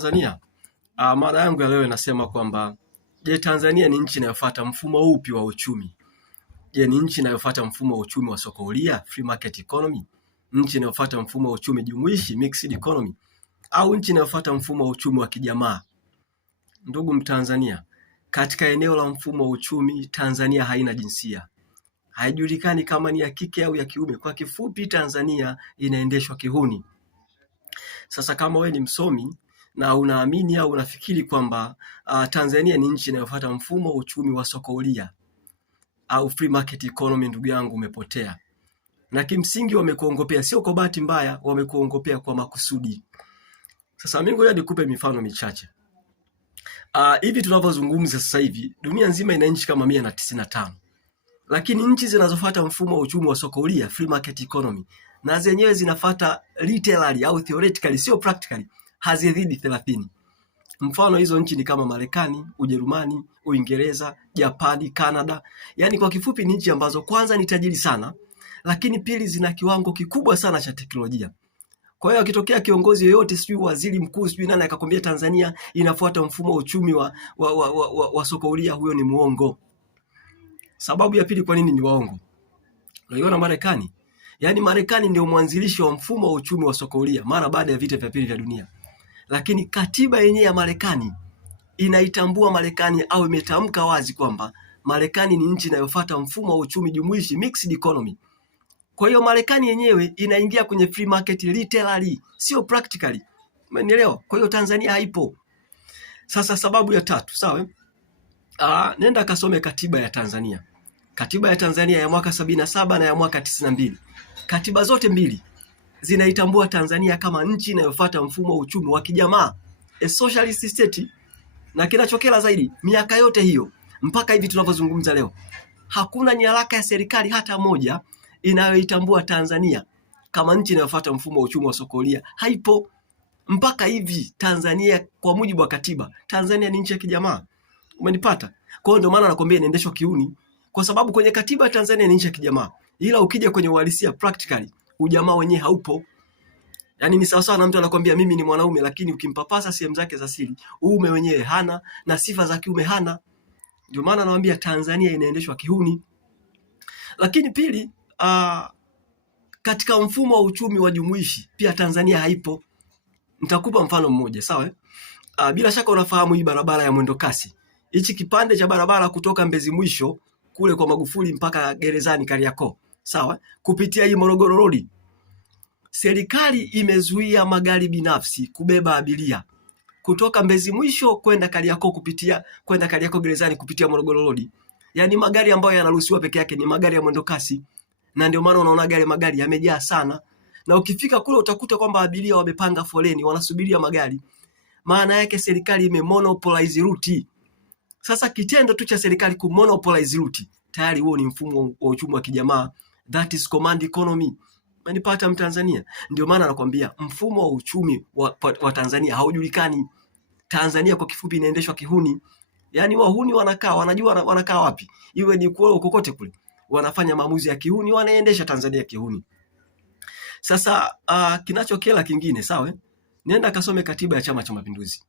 Tanzania, mada yangu ya leo inasema kwamba je, Tanzania ni nchi inayofuata mfumo upi wa uchumi? Je, ni nchi inayofuata mfumo wa uchumi wa soko huria, free market economy? Nchi inayofuata mfumo wa uchumi jumuishi, mixed economy? Au nchi inayofuata mfumo wa uchumi wa kijamaa? Ndugu Mtanzania, katika eneo la mfumo wa uchumi, Tanzania haina jinsia. Haijulikani kama ni ya kike au ya kiume. Kwa kifupi, Tanzania inaendeshwa kihuni. Sasa kama wewe ni msomi na unaamini au unafikiri kwamba Tanzania ni nchi inayofuata mfumo wa uchumi wa soko huria au free market economy, ndugu yangu, umepotea. Na kimsingi wamekuongopea, sio kwa bahati mbaya, wamekuongopea kwa makusudi. Sasa mimi ngoja nikupe mifano michache. Hivi tunavyozungumza sasa hivi, dunia nzima ina nchi kama 195. Lakini nchi zinazofuata mfumo wa uchumi wa soko huria, free market economy, na zenyewe zinafuata literally au theoretically, sio practically, hazizidi 30. Mfano hizo nchi ni kama Marekani, Ujerumani, Uingereza, Japani, Canada. Yaani kwa kifupi ni nchi ambazo kwanza ni tajiri sana, lakini pili zina kiwango kikubwa sana cha teknolojia. Kwa hiyo akitokea kiongozi yoyote, sijui waziri mkuu, sijui nani, akakwambia Tanzania inafuata mfumo wa uchumi wa soko huria, huyo ni muongo. Sababu ya pili kwa nini ni waongo? Unaiona Marekani? Yaani Marekani ndio mwanzilishi wa mfumo wa uchumi wa soko huria mara baada ya vita vya pili vya dunia. Lakini katiba yenyewe ya Marekani inaitambua Marekani au imetamka wazi kwamba Marekani ni nchi inayofuata mfumo wa uchumi jumuishi, mixed economy. Kwa hiyo Marekani yenyewe inaingia kwenye free market literally, sio practically. Umenielewa? Kwa hiyo Tanzania haipo. Sasa sababu ya tatu, sawa? Nenda kasome katiba ya Tanzania. Katiba ya Tanzania ya mwaka 77 na ya mwaka 92. Katiba zote mbili zinaitambua Tanzania kama nchi inayofuata mfumo wa uchumi wa kijamaa, a socialist state. Na kinachokera zaidi, miaka yote hiyo mpaka hivi tunavyozungumza leo, hakuna nyaraka ya serikali hata moja inayoitambua Tanzania kama nchi inayofuata mfumo wa uchumi wa soko huria. Haipo. Mpaka hivi Tanzania, kwa mujibu wa katiba, Tanzania ni nchi ya kijamaa. Umenipata? Kwa hiyo ndio maana nakwambia inaendeshwa kiuni, kwa sababu kwenye katiba ya Tanzania ni nchi ya kijamaa, ila ukija kwenye uhalisia practically ujamaa wenyewe haupo. Yaani ni sawa sawa na mtu anakuambia mimi ni mwanaume, lakini ukimpapasa sehemu zake za siri, uume wenyewe hana na sifa za kiume hana. Ndio maana nawaambia Tanzania inaendeshwa kihuni. Lakini pili, katika mfumo wa uchumi wa jumuishi pia Tanzania haipo. Nitakupa mfano mmoja, sawa? Bila shaka unafahamu hii barabara ya mwendo kasi. Hichi kipande cha barabara kutoka Mbezi Mwisho kule kwa Magufuli mpaka gerezani Kariakoo, sawa? Kupitia hii Morogoro Road, serikali imezuia magari binafsi kubeba abiria kutoka Mbezi Mwisho kwenda Kariakoo, kwenda Kariakoo gerezani kupitia Morogoro Road. Yaani magari ambayo yanaruhusiwa peke yake ni magari ya mwendo kasi, na ndio maana unaona magari yamejaa sana. Na ukifika kule utakuta kwamba abiria wamepanga foleni wanasubiria magari. Maana yake serikali imemonopolize route. Sasa kitendo tu cha serikali kumonopolize route, tayari huo ni mfumo wa uchumi wa kijamaa, that is command economy. Manipata Mtanzania? Ndio maana nakwambia mfumo wa uchumi wa Tanzania haujulikani. Tanzania kwa kifupi inaendeshwa kihuni. Yaani wahuni wanajua wanakaa wapi. Iwe ni kule kokote kule, wanafanya maamuzi ya kihuni, wanaendesha Tanzania kihuni. Sasa kinachokela kingine, sawa? Nenda kasome katiba ya Chama cha Mapinduzi.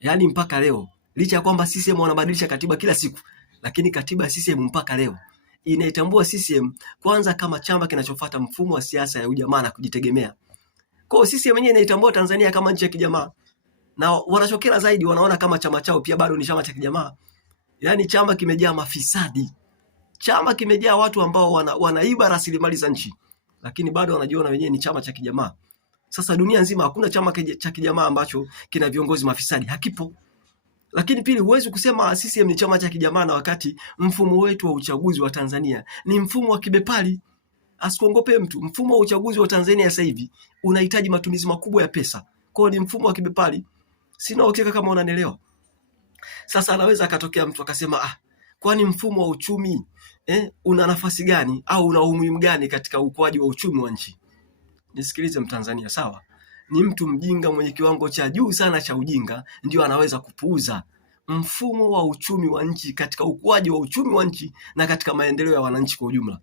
Yaani mpaka leo, licha ya kwamba CCM wanabadilisha katiba kila siku, lakini katiba ya CCM mpaka leo inaitambua CCM kwanza kama chama kinachofuata mfumo wa siasa ya ujamaa na kujitegemea. Kwa hiyo CCM yenyewe inaitambua Tanzania kama nchi ya kijamaa. Na wanachokera zaidi, wanaona kama chama chao pia bado ni chama cha kijamaa. Yaani chama kimejaa mafisadi. Chama kimejaa watu ambao wanaiba rasilimali za nchi, lakini bado wanajiona wenyewe ni chama cha kijamaa. Sasa dunia nzima hakuna chama cha kijamaa ambacho kina viongozi mafisadi, hakipo. Lakini pili, huwezi kusema CCM ni chama cha kijamaa na wakati mfumo wetu wa uchaguzi wa Tanzania ni mfumo wa kibepari. Asikuongope mtu, mfumo wa uchaguzi wa Tanzania sasa hivi unahitaji matumizi makubwa ya pesa. Kwa hiyo ni mfumo wa kibepari. Sina uhakika kama unanielewa. Sasa anaweza akatokea mtu akasema kwani mfumo wa uchumi una nafasi gani au una umuhimu gani katika ukuaji wa uchumi wa nchi? Nisikilize Mtanzania, sawa? Ni mtu mjinga mwenye kiwango cha juu sana cha ujinga ndio anaweza kupuuza mfumo wa uchumi wa nchi katika ukuaji wa uchumi wa nchi na katika maendeleo ya wananchi kwa ujumla.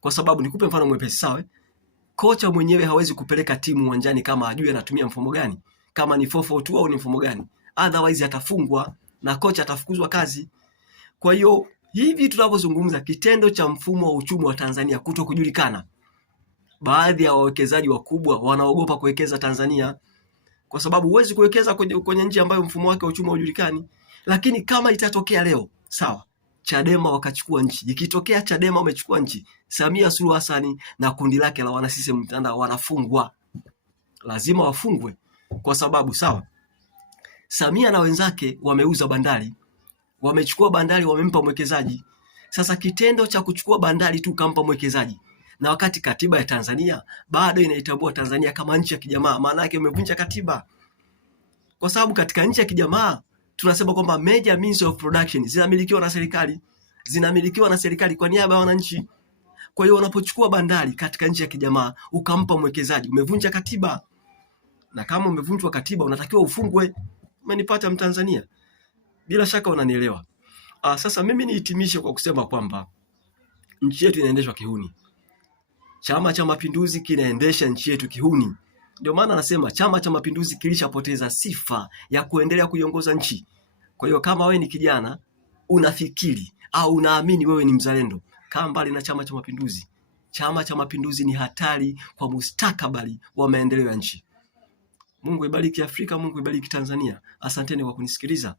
Kwa sababu nikupe mfano mwepesi, sawa? Kocha mwenyewe hawezi kupeleka timu uwanjani kama ajue anatumia mfumo gani. kama ni 442 au ni mfumo gani, otherwise atafungwa na kocha atafukuzwa kazi. Kwa hiyo hivi tunavyozungumza, kitendo cha mfumo wa uchumi wa Tanzania kuto kujulikana, baadhi ya wawekezaji wakubwa wanaogopa kuwekeza Tanzania, kwa sababu huwezi kuwekeza kwenye nchi ambayo mfumo wake wa uchumi haujulikani. Lakini kama itatokea leo, sawa, Chadema wakachukua nchi, ikitokea Chadema wamechukua nchi, Samia Suluhu Hassan na kundi lake la wana CCM mtandao wanafungwa, lazima wafungwe, kwa sababu sawa, Samia na wenzake wameuza bandari, wamechukua bandari, wamempa mwekezaji. Sasa kitendo cha kuchukua bandari tu kampa mwekezaji, na wakati katiba ya Tanzania bado inaitambua Tanzania kama nchi ya kijamaa, maana yake umevunja katiba, kwa sababu katika nchi ya kijamaa tunasema kwamba major means of production zinamilikiwa na serikali kwa niaba ya wananchi. Kwa hiyo unapochukua bandari katika nchi ya kijamaa ukampa mwekezaji, umevunja katiba, na kama umevunjwa katiba unatakiwa ufungwe. Umenipata Mtanzania? Bila shaka unanielewa. Sasa mimi nihitimishe kwa kusema kwamba nchi yetu inaendeshwa kihuni. Chama cha Mapinduzi kinaendesha nchi yetu kihuni. Ndio maana nasema Chama cha Mapinduzi kilishapoteza sifa ya kuendelea kuiongoza nchi. Kwa hiyo kama wewe ni kijana unafikiri au unaamini wewe ni mzalendo, kaa mbali na Chama cha Mapinduzi. Chama cha Mapinduzi ni hatari kwa mustakabali wa maendeleo ya nchi. Mungu ibariki Afrika, Mungu ibariki Tanzania. Asanteni kwa kunisikiliza.